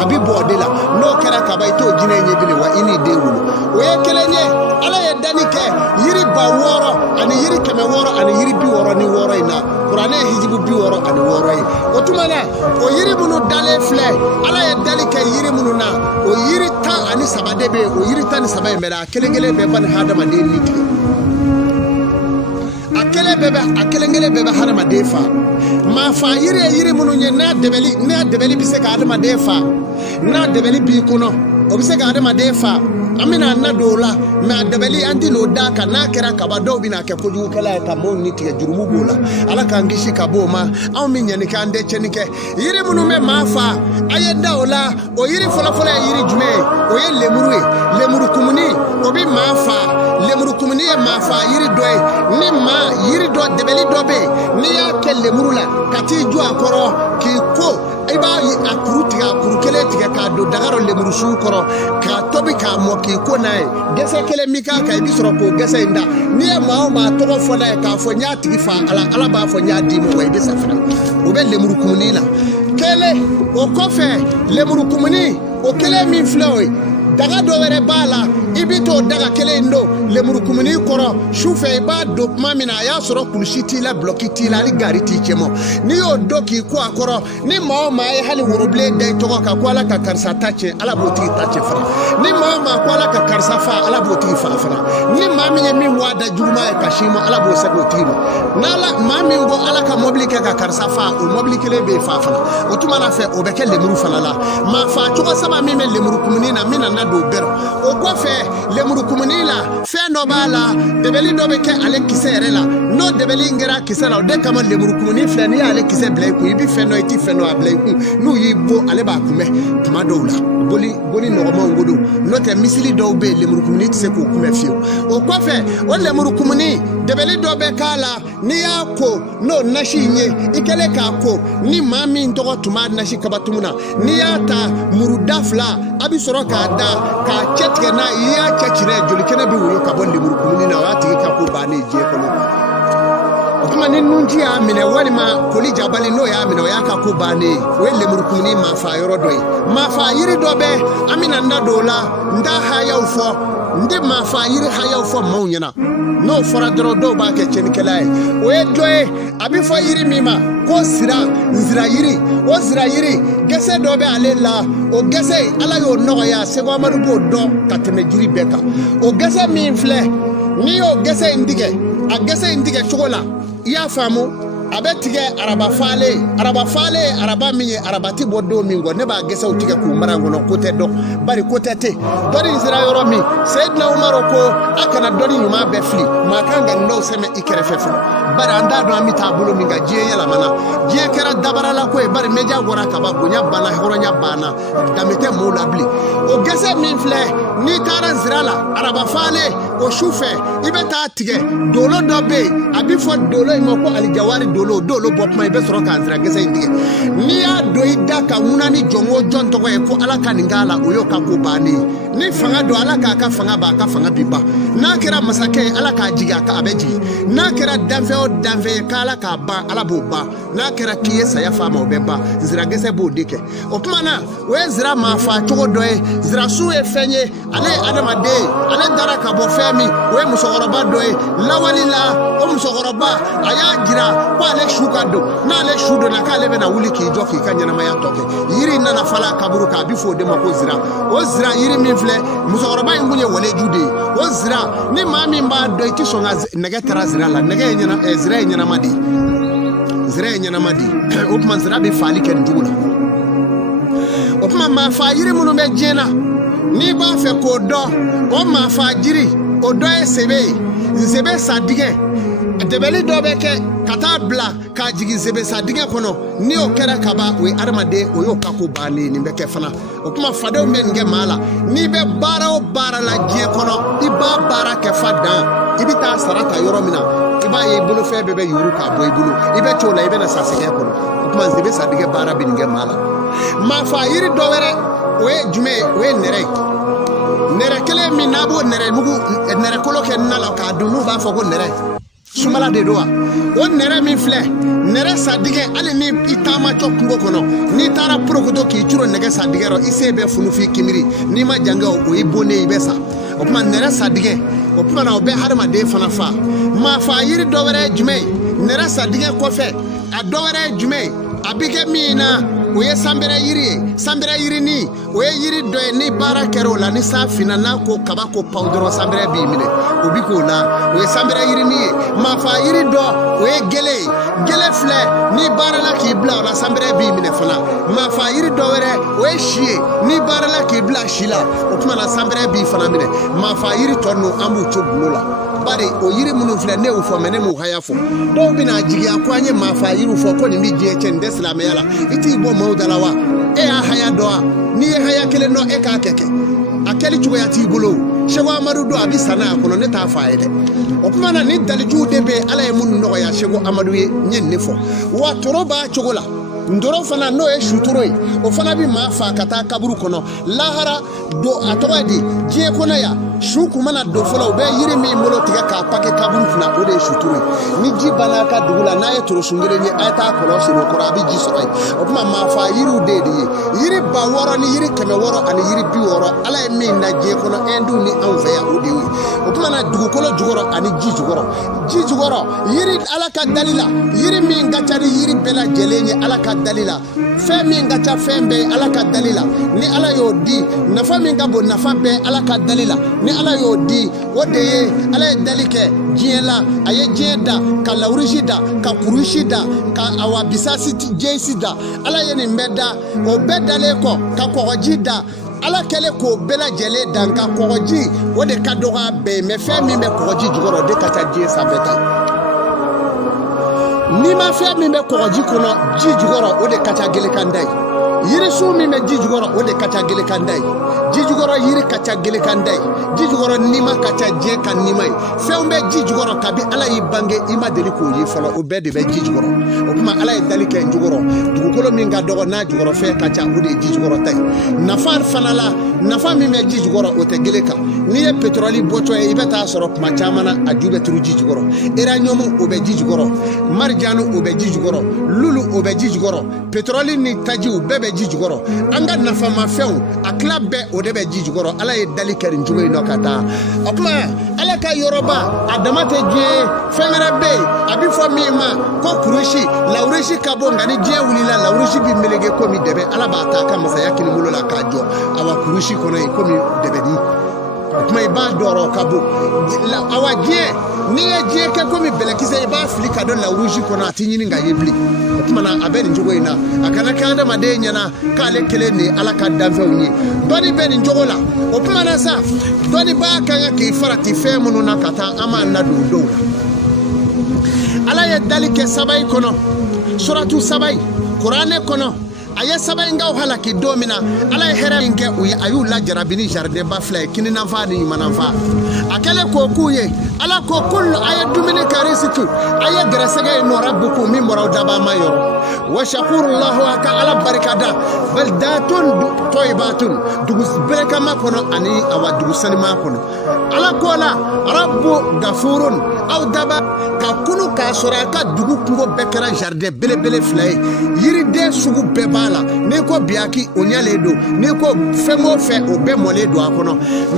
abi bodela no kera kaba ito jine nyebile wa ini de wulu o ye kelenye ala ye dani ke yiri ba woro ani yiri keme woro ani yiri bi woro ni woro ina qur'ane hijibu bi woro ani woro yi o tumana o yiri munu dale fle ala ye dani ke yiri munu na o yiri ta ani sabadebe o yiri ta ni sabaye mera kelengele be ban hadama de liti akelengele bebe hadama defa ma fa yiri munu nye na debeli bise ka hadama defa na debeli bi kuno o bise ka hadama defa amina na dola ma debeli anti lo daka na kera kaba do bina ke koju kala ka mo ni tie jurumu bola ala kan gishi ka bo ma aw min nyani kan de chenike yiri munu me ma fa aye daola o yiri fola yiri jume o ye lemuru kumuni o bi ma fa lemuru kumuni e ma fa yiri doy ni ma yiri do debeli dobe ni ya ke lemuru la kati ju akoro ki ko iba akuru kele tiga ka do dagaro lemuru su koro ka tobi ka mo ki ko nai gese kele mika ka ibi soro ko gese inda ni e ma to fo na ka fo nya tigi fa ala ba fo nya di mo we be safra o be lemuru kumuni la kele o kofe lemuru kumuni o kele min flowe daga do were bala ibito daga kele ndo lemuru kumuni koro shufe ba do mamina ya soro kulshiti la blokiti la li gariti chemo ni o doki ko akoro ni ma e hali woroble de to ka kwala ka karsa tache ala boti tache fra ni ma kwala ka karsa fa ala boti fa fra ni mami mi wada juma e kashimo ala bo se boti nala mami ngo ala ka mobli ka karsa fa o mobli kele be fa fra o tuma la fe o be kele lemuru fa la ma fa to sama mi me lemuru kumuni na mina na do bero o ko fe lemuru kumuni la fe no bala debeli do be ke ale kisere la no debeli ngera kisera o de kama lemuru kumuni fe ni ale kise blay ku ibi fe no iti fe no ablay ku no yibo ale ba kume tuma do la boli no mo ngodo no te misili do be lemuru kumuni tse ko kume fi o ko fe o lemuru kumuni debeli do be kala ni ya ko no nashi nye ikele ka ko ni mami ntogo tuma nashi kabatumuna ni ya ta murudafla abi soro ka da ka chetke na ya chechire joli kene bi wo ka bon lemuru kumuni na wati ka ko ba ne je ko kuma ni nunji ya mine wani ma koli jabali no ya mine ya ka ko ba ne we lemuru kumuni ma fa yoro doyi ma fa yiri dobe amina nda dola nda ha ya ufo ndi ma fa yiri ha ya ufo mo nyina no fora dro do ba ke chenikelae o e doye abi fo yiri mima ko sira nzira yiri o zira yiri gese dobe alela o gese ala yo no ya se go madu bo do kateme jiri beka o gese mi fle ni o gese ndige a gese ndige chokola ya famu abetige araba fale minye arabati bodo mingo ne ba gese utige ku marango no kote do bari kote te dori nzira yoro mi sayyidna umar ko akana dori nyuma be fli makanga no seme ikere fefu bari anda do amita bulo minga je yala mana je kera dabara la ko e bari meja gora kaba gonya bana horonya bana damete mo labli o gese min fle ni tara nzirala araba fale o shufe ibeta tige dolo dobe abifo dolo imoko alijawari dolo bopma ibe soro ka nzira gese ndige ni ya do idaka muna ni jongo jonto ko e ko alaka ningala oyo ka ko bani ni fanga do alaka ka fanga ba ka fanga biba na kera masake alaka jiga ka abeji na kera danve kala ka ba alabo ba na kera kiyesa ya fama obeba nzira gese bo dike o kuma na we nzira ma fa chogo doe nzira su e fenye ale adama de ale dara ka bo femi we musogoroba doe lawalila o musogoroba aya gira kwa le shuka do na le shudo na kale be na wuli ki joki kanya na maya toke yiri na fala kaburu ka bifo de mako zira o zira yiri mi fle musogoroba ngunye wole jude o zira ni mami mba do ti songa nege tara zira la nege nyana zira nyana madi o kuma zira be fali ken dula o kuma ma fa yiri munu be jena ni ba fe ko do o ma fa jiri o do sebe sadige debeli do be ke kata bla ka jigi sebe sadige kono ni o kera kaba we armade o yo kako bani ni be ke fana o kuma fado men nge mala ni be bara la je kono iba bara ke fada ibita sarata yoro mina iba ye bulu fe bebe yuru ka boy bulu ibe chola ibe na sasige kono o kuma sebe sadige bara bin nge mala ma fa yiri do were we jume we nere kele mi nabo nere mugu nere kolo ke nala ka dunu ba fogo nere sumala de doa o nere min filɛ nere sadigɛ hali ni i taama cɔ kungo kɔnɔ n'i taara porokoto k'i curo nɛgɛ sadigɛ rɔ i se bɛ funufi kimiri n'i ma janga o i bonnen i bɛ sa o kuma nere sadigɛ o kuma na o bɛ hadamaden fana fa maa fa yiri dɔ wɛrɛ ye jumɛn ye nere sadigɛ kɔfɛ a dɔ wɛrɛ ye jumɛn ye a bi kɛ min na o ye sanbɛrɛ yiri ye sanbɛrɛ yirini o ye yiri dɔ ye ni baara kɛra o la ni san finna n'a ko kaba ko paw dɔrɔn sanbɛrɛ b'i minɛ o bi k'o la o ye sanbɛrɛ yirini ye maafa yiri dɔ o ye gele ye gele filɛ ni baara la k'i bila o la sanbɛrɛ b'i minɛ fana maafa yiri dɔ wɛrɛ o ye si ye ni baara la k'i bila si la o tuma na sanbɛrɛ b'i fana minɛ maafa yiri tɔ ninnu an b'u to gulo la bari o yiri minnu filɛ ne y'u fɔ mɛ ne m'u haya fɔ dɔw bɛna jigiya ko an ye maafa yiriw fɔ ko nin bɛ diɲɛ cɛ nin tɛ silamɛya la i t'i bɔ maaw da la wa e y'a haya dɔn wa n'i ye haya kelen dɔn e k'a kɛ a kɛli cogoya t'i bolo Seko Amadu don a bɛ san n'a kɔnɔ ne t'a fɔ a ye dɛ o kuma na ni dalijuw de bɛ Ala ye minnu nɔgɔya Seko Amadu ye n ye nin fɔ wa tɔrɔ b'a cogo la ndoro fana n'o ye sutoro ye o fana bi maa fa ka taa kaburu kɔnɔ lahara do a tɔgɔ di diɲɛ kɔnɔ ya su kun mana don fɔlɔ u bɛ yiri min bolo tigɛ k'a pake kaburu kunna o de ye sutoro ye ni ji banna a ka dugu la n'a ye torosun kelen ye a ye taa kɔlɔsi o kɔrɔ a bɛ ji sɔrɔ yen o kuma maa fa yiriw de ye yiri 600 ni yiri 600 ani yiri 60 Ala ye min na diɲɛ kɔnɔ Hindu ni anw fɛ yan o de ye o kuma na dugukolo jukɔrɔ ani ji jukɔrɔ yiri Ala ka dali la yiri min ka ca ni yiri bɛɛ lajɛlen ye Ala ka dalila fɛn min ka ca fɛn bɛɛ Ala ka dalila ni Ala y'o di nafa min ka bon nafa bɛɛ Ala ka dalila ni Ala y'o di o de ye Ala ye dali kɛ diɲɛ la a ye diɲɛ da ka lawurisi da ka kurusi da ka awa bisasi jɛsi da Ala ye nin bɛɛ da o bɛɛ dalen kɔ ka kɔgɔji da Ala kɛlen k'o bɛɛ lajɛlen dan ka kɔgɔji o de ka dɔgɔ a bɛɛ mais fɛn min bɛ kɔgɔji jukɔrɔ o de ka ca diɲɛ sanfɛ ta ni ma fɛn min bɛ kɔgɔji kɔnɔ ji jukɔrɔ o de ka ca gelekanda ye yirisun min bɛ ji jukɔrɔ o de ka ca gelekanda ye ji jukɔrɔ yiri ka ca gelekanda ye ji jukɔrɔ nima ka ca diɲɛ ka nima ye fɛnw bɛ ji jukɔrɔ kabi Ala y'i bange i ma deli k'o ye fɔlɔ o bɛɛ de bɛ ji jukɔrɔ o kuma Ala ye dali kɛ jukɔrɔ dugukolo min ka dɔgɔ n'a jukɔrɔ fɛn ka ca o de ye ji jukɔrɔ ta ye nafa fana la nafa min bɛ ji jukɔrɔ o tɛ gele kan n'i ye pétrole bɔtɔ ye i bɛ taa sɔrɔ kuma caman na a ju bɛ turu ji jukɔrɔ uranium o bɛ ji jukɔrɔ marijanu o bɛ ji jukɔrɔ lulu o bɛ ji jukɔrɔ pétrole ni tajiw bɛɛ bɛ ji jukɔrɔ an ka nafamafɛnw a tila bɛɛ o de bɛ ji jukɔrɔ Ala ye dali kɛ nin cogo in nɔ ka taa o kuma Ala ka yɔrɔba a dama tɛ diɲɛ ye fɛn wɛrɛ bɛ yen a bɛ fɔ min ma ko kurusi lawurisi ka bɔ nka ni diɲɛ wulila lawurisi bɛ melege komi dɛbɛ Ala b'a ta a ka masaya kini bolo la k'a jɔ awa kurusi kɔnɔ yen komi dɛbɛni o kuma i b'a dɔrɔ ka bɔ awa diɲɛ n'i ye diɲɛ kɛ komi bɛlɛkisɛ i b'a fili ka don lawurisi kɔnɔ a tɛ ɲini ka ye bilen o kuma na a bɛ nin cogo in na a kana kɛ adamaden ɲɛna k'ale kelen de ye Ala ka danfɛnw ye dɔnni bɛ nin cogo la o kuma na sa dɔnni b'a kan ka k'i farati fɛn minnu na ka taa an b'a nadon o dɔw la Ala ye dali kɛ saba in kɔnɔ suratu saba in kuranɛ kɔnɔ a ye saba in kaw halaki don min na Ala ye hɛrɛ min kɛ u ye a y'u lajarabi ni jardin ba fila ye kininanfa ni ɲumananfa a kɛlen k'o k'u ye Ala ko kul a ye dumuni kɛ risiki a ye gɛrɛsɛgɛ ye nɔ rabbukum min bɔra daba ma yɔrɔ wa shakurullahu a ka Ala barikada baldatun tɔyibatun dugu berekama kɔnɔ ani awa dugu sanima kɔnɔ Ala ko la rabbu gafurun aw daba ka kunu k'a sɔrɔ a ka dugu kungo bɛɛ kɛra jardin belebele fila ye yiriden sugu bɛɛ b'a la n'i ko biyaki o ɲɛlen don n'i ko fɛn o fɛn o bɛɛ mɔlen don a kɔnɔ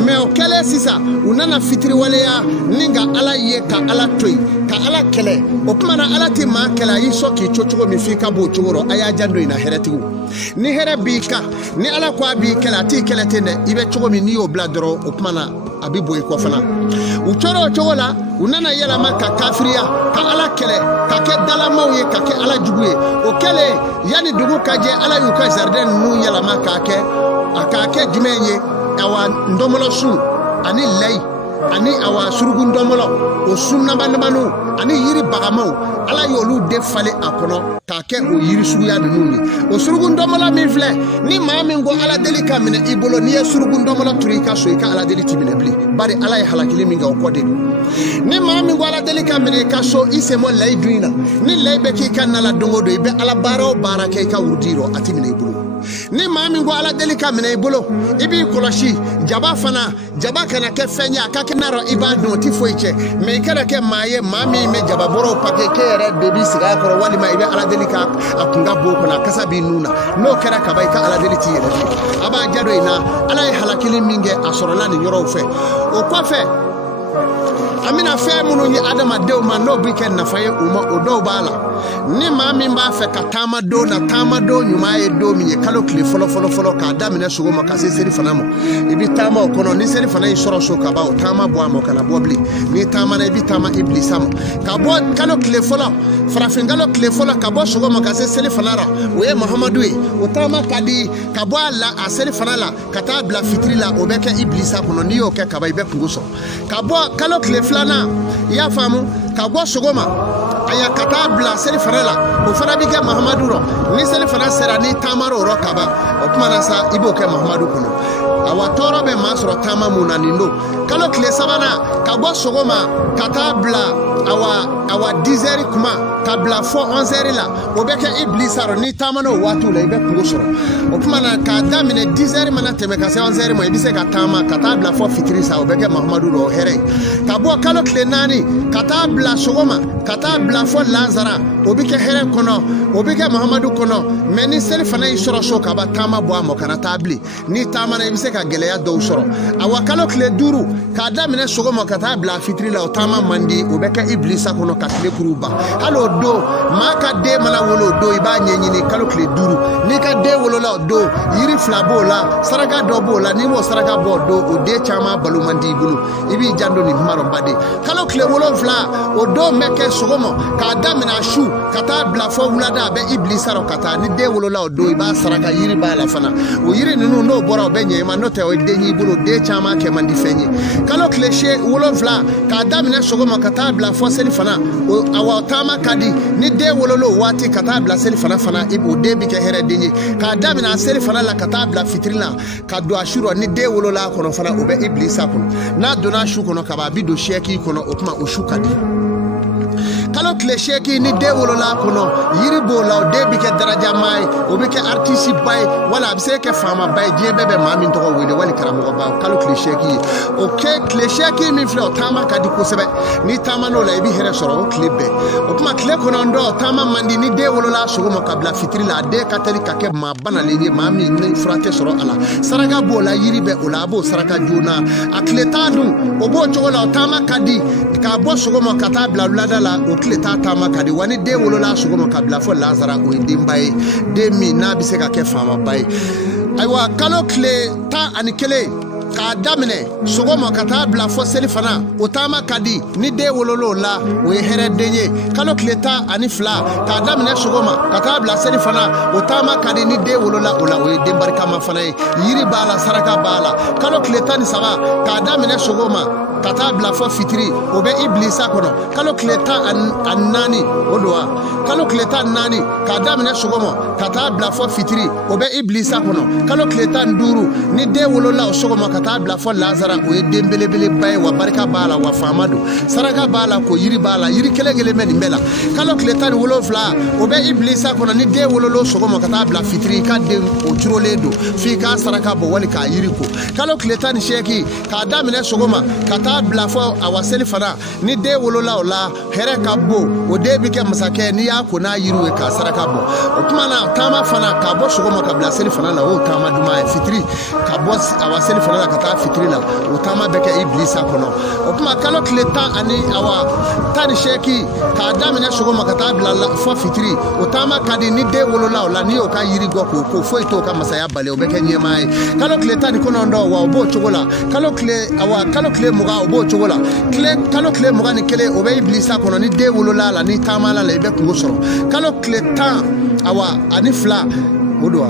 mais o kɛlen sisan u nana fitiriwaleya ni ka Ala ye ka Ala to yen ka Ala kɛlɛ o kuma na Ala tɛ maa kɛlɛ a y'i sɔn k'i co cogo min f'i ka b'o cogo rɔ a y'a jan don in na hɛrɛtigiw ni hɛrɛ b'i kan ni Ala ko a b'i kɛlɛ a t'i kɛlɛ ten dɛ i bɛ cogo min n'i y'o bila dɔrɔn o kuma na a bɛ bɔ i kɔ fana u tora o cogo la u nana yɛlɛma ka kafiriya ka Ala kɛlɛ ka kɛ dalamaw ye ka kɛ Ala jugu ye o kɛlen yanni dugu ka jɛ Ala y'u ka jardin ninnu yɛlɛma k'a kɛ jumɛn ye awa ndɔmɔlɔ sun ani layi ani awa surugu ndɔmɔlɔ o sun nabanabaniw ani yiri bagamaw Ala y'olu de falen a kɔnɔ k'a kɛ o yiri suguya ninnu ye o surugu ndɔmɔlɔ min filɛ ni maa min ko Ala deli ka minɛ i bolo n'i ye surugu ndɔmɔlɔ turu i ka so i ka Ala deli ti minɛ bilen bari Ala ye halakili min kɛ o kɔ de don ni maa min ko Ala deli ka minɛ i ka so i sen bɔ layi dun in na ni layi bɛ k'i ka na la don o don i bɛ Ala baara o baara kɛ i ka wurudi rɔ a ti minɛ i bolo ni maa min ko Ala deli ka minɛ i bolo i b'i kɔlɔsi jaba kana kɛ fɛn ye a ka kɛ n'a rɔ i b'a dɔn o ti foyi cɛ mais i kana kɛ maa ye maa min me jababoro pake ke yɛrɛ de bi sigi a kɔrɔ walima i bɛ ala deli ka a kunga bɔ kɔnɔ a kasa b'i nun na n'o kɛra kaba i ka ala deli t'i yɛrɛ fɛ a b'a jado in na ala ye halakili min kɛ a sɔrɔla nin yɔrɔw fɛ o kɔfɛ an bɛna fɛn minnu ye adamadenw ma n'o bi kɛ nafa ye u ma o dɔw b'a la ni maa min b'a fɛ ka taama don na taama don ɲuman ye don min ye kalo tile fɔlɔ k'a daminɛ sɔgɔma ka se seli fana ma i bi taama o kɔnɔ ni seli fana y'i sɔrɔ so ka ban o taama bɔ a ma o kana bɔ bilen n'i taamana i bi taama ibilisa ma ka bɔ kalo tile fɔlɔ farafin kalo tile fɔlɔ ka bɔ sɔgɔma ka se seli fana la o ye mahamadu ye o taama ka di ka bɔ a la a seli fana la ka taa bila fitiri la o bɛ kɛ ibilisa kɔnɔ n'i y'o kɛ kaba i bɛ kungo sɔrɔ ka bɔ kalo tile filanan i y'a faamu ka bɔ sɔgɔma aya ka taa bila seli fana la o fana bi kɛ mahamadu rɔ ni seli fana sera ni taamara o rɔ ka ban o kuma na sa i b'o kɛ mahamadu kɔnɔ awa tɔɔrɔ bɛ maa sɔrɔ taama mun na nin don kalo tile sabanan ka bɔ sɔgɔma ka taa bila awa 10 heures kuma ka bila fɔ 11 heures la o bɛ kɛ ibilisa rɔ ni taamana o waatiw la i bɛ kungo sɔrɔ o kuma na k'a daminɛ 10 heures mana tɛmɛ ka se 11 heures ma i bɛ se ka taama ka taa bila fɔ fitiri sa o bɛ kɛ mahamadu rɔ o hɛrɛ ye ka bɔ kalo tile 4 ka taa bila sɔgɔma ka taa bila fɔ lazara o bɛ kɛ hɛrɛ kɔnɔ o bɛ kɛ mahamadu kɔnɔ mɛ ni seli fana y'i sɔrɔ so ka ban taama bɔ a ma kana taa bilen ni taamana i bɛ se ka gɛlɛya dɔw sɔrɔ awa kalo tile 5 k'a daminɛ sɔgɔma ka taa bila fitiri la o taama man di o bɛ kɛ ibilisa kɔnɔ ka tile kuru ban hali o don maa ka den mana wolo o don i b'a ɲɛɲini kalo tile 5 n'i ka den wolola o don yiri 2 b'o la saraka dɔ b'o la n'i b'o saraka bɔ o don o den caman balo man di i bolo i b'i janto nin kuma dɔn baden kalo tile 7 o don bɛ kɛ sɔgɔma k'a daminɛ su ka taa bila fɔ wulada a bɛ ibilisa rɔ ka taa ni den wolola o don i b'a saraka yiri b'a la fana o yiri ninnu n'o bɔra o bɛ ɲɛ i ma n'o tɛ o ye den y'i bolo den caman kɛ man di fɛn ye kalo tile 7 k'a daminɛ sɔgɔma ka taa bila fɔ seli fana awa taama ka di ni den wolola o waati ka taa bila seli fana o den bi kɛ hɛrɛ den ye k'a daminɛ a seli fana la ka taa bila fitiri la ka don a su rɔ ni den wolola a kɔnɔ fana o bɛ ibilisa kɔnɔ n'a donna a su kɔnɔ ka ban a bi don siyɛki kɔnɔ o kuma o su ka di kalo tile 8 ni den wolola kɔnɔ yiri b'o la o den bi kɛ darajamaa ye o bi kɛ artiste ba ye wala a bɛ se kɛ faama ba ye diɲɛ bɛɛ bɛ maa min tɔgɔ wele wali karamɔgɔ ba kalo tile 8 ye o kɛ tile 8 min filɛ o taama ka di kosɛbɛ ni taama n'o la i bi hɛrɛ sɔrɔ o tile bɛɛ o kuma tile 9 taama man di ni den wolola sɔgɔma ka bila fitiri la a den ka teli ka kɛ maa banalen ye maa min ni fura tɛ sɔrɔ a la saraka b'o la yiri bɛ o la a b'o saraka joona a tile 10 dun o b'o cogo la o taama ka di k'a bɔ sɔgɔma ka taa bila wulada la o tile 10 taama ka di wa ni den wolola sɔgɔma ka bila fɔ lazara o ye denba ye den min n'a bɛ se ka kɛ faamaba ye ayiwa kalo tile 11 k'a daminɛ sɔgɔma ka taa bila fɔ seli fana o taama ka di ni den wololo la o ye hɛrɛ den ye kalo tile 12 k'a daminɛ sɔgɔma ka taa bila seli fana o taama ka di ni den wolola o la o ye den barikama fana ye yiri b'a la saraka b'a la kalo tile 13 k'a daminɛ sɔgɔma ka taa bila fɔ fitiri o bɛ ibilisa kɔnɔ kalo tile 14 o don wa kalo tile 14 k'a daminɛ sɔgɔma ka taa bila fɔ fitiri o bɛ ibilisa kɔnɔ kalo tile 15 ni den wolola o sɔgɔma ka taa bila fɔ lazara o ye den belebeleba ye wa barika b'a la wa faama don saraka b'a la ko yiri b'a la yiri kelen bɛ nin bɛɛ la kalo tile 17 o bɛ ibilisa kɔnɔ ni den wololo sɔgɔma ka taa bila fitiri ka den o curolen don f'i k'a saraka bɔ wali k'a yiri ko kalo tile 18 k'a daminɛ sɔgɔma ka taa bila fɔ awa seli fana ni den wolola o la hɛrɛ ka bon o den bi kɛ masakɛ n'i y'a ko n'a yiriw ye k'a saraka bɔ o kuma na taama fana k'a bɔ sɔgɔma ka bila seli fana la o taama duman ye fitiri ka bɔ awa seli fana la ka taa fitiri la o taama bɛ kɛ ibilisa kɔnɔ o kuma kalo tile 18 k'a daminɛ sɔgɔma ka taa bila fɔ fitiri o taama ka di ni den wolola o la n'i y'o ka yiri gɔ k'o ko foyi t'o ka masaya bali o bɛ kɛ ɲɛmaa ye kalo tile 19 wa o b'o cogo la kalo tile 20 o b'o cogo la kalo tile 21 o bɛ ibilisa kɔnɔ ni den wolola la ni taamala la i bɛ kungo sɔrɔ kalo tile 10 ani 2 o don wa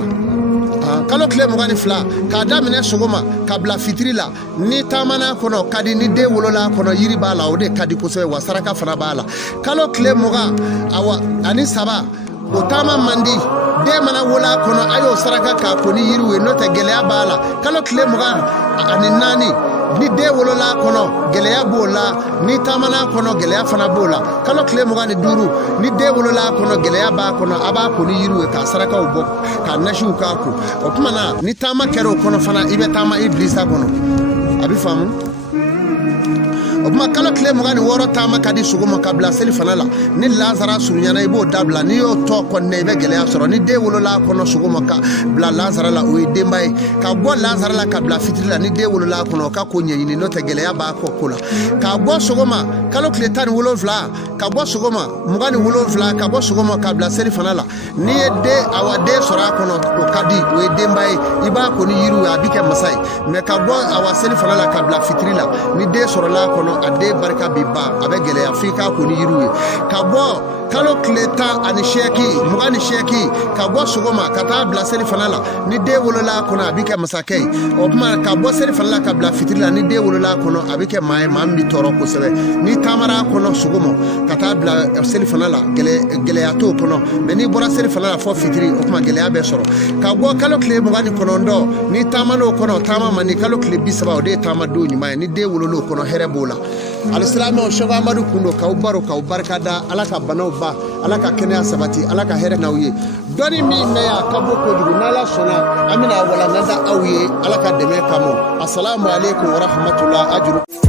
kalo tile 22 k'a daminɛ sɔgɔma ka bila fitiri la ni taamana kɔnɔ ka di ni den wolola kɔnɔ yiri b'a la o de ka di kosɛbɛ wa saraka fana b'a la kalo tile 20 ani 3 o taama man di den mana wolola kɔnɔ a y'o saraka k'a ko ni yiriw ye n'o tɛ gɛlɛya b'a la kalo tile 24 ni den wolola kɔnɔ gɛlɛya b'o la ni taamana kɔnɔ gɛlɛya fana b'o la kalo tile 25 ni den wolola kɔnɔ gɛlɛya b'a kɔnɔ a b'a ko ni yiriw ye k'a sarakaw bɔ k'a nasiw k'a ko o tuma na ni taama kɛra o kɔnɔ fana i bɛ taama ibilisa kɔnɔ a bɛ faamu o kuma kalo tile 26 taama ka di sogoma ka bila seli fana la ni Lazara surunyana i b'o dabila ni y'o tɔ kɔnɛ i bɛ gɛlɛya sɔrɔ ni den wolola kɔnɔ sogoma ka bila Lazara la o ye denba ye ka bɔ Lazara la ka bila fitiri la ni den wolola kɔnɔ o ka ko ɲɛɲini n'o tɛ gɛlɛya b'a kɔ ko la ka bɔ sogoma kalo tile 17 ka bɔ sogoma 27 ka bɔ sogoma ka bila seli fana la ni ye den awa den sɔrɔ a kɔnɔ o ka di o ye denba ye i b'a ko ni yiriw ye a bi kɛ masa ye mais ka bɔ awa seli fana la ka bila fitiri la ni den sɔrɔla a kɔnɔ a den barika bi ban a bɛ gɛlɛya f'i k'a ko ni yiriw ye ka bɔ kalo tile 28 ka bɔ sogoma ka taa bila seli fana la ni den wolola kɔnɔ a bi kɛ masakɛ ye o kuma ka bɔ seli fana la ka bila fitiri la ni den wolola kɔnɔ a bi kɛ maa ye maa min bi tɔɔrɔ kosɛbɛ ni taamara kɔnɔ sogoma ka taa bila seli fana la gɛlɛya t'o kɔnɔ mais ni bɔra seli fana la fɔ fitiri o kuma gɛlɛya bɛ sɔrɔ ka bɔ kalo tile 29 ni taama n'o kɔnɔ taama ma ni kalo tile 30 o de ye taama don ɲuman ye ni den wolol'o kɔnɔ hɛrɛ b'o la alisilamɛw Sheikh Amadu kundo k'aw baro k'aw barika da ala ka banaw ba ala ka kɛnɛya sabati ala ka hɛrɛ n'aw ye dɔnni min mɛ yan ka bɔ kojugu n'ala sɔnna an bɛna walangada aw ye ala ka dɛmɛ kama assalamu alaikum wa rahmatullah ajuru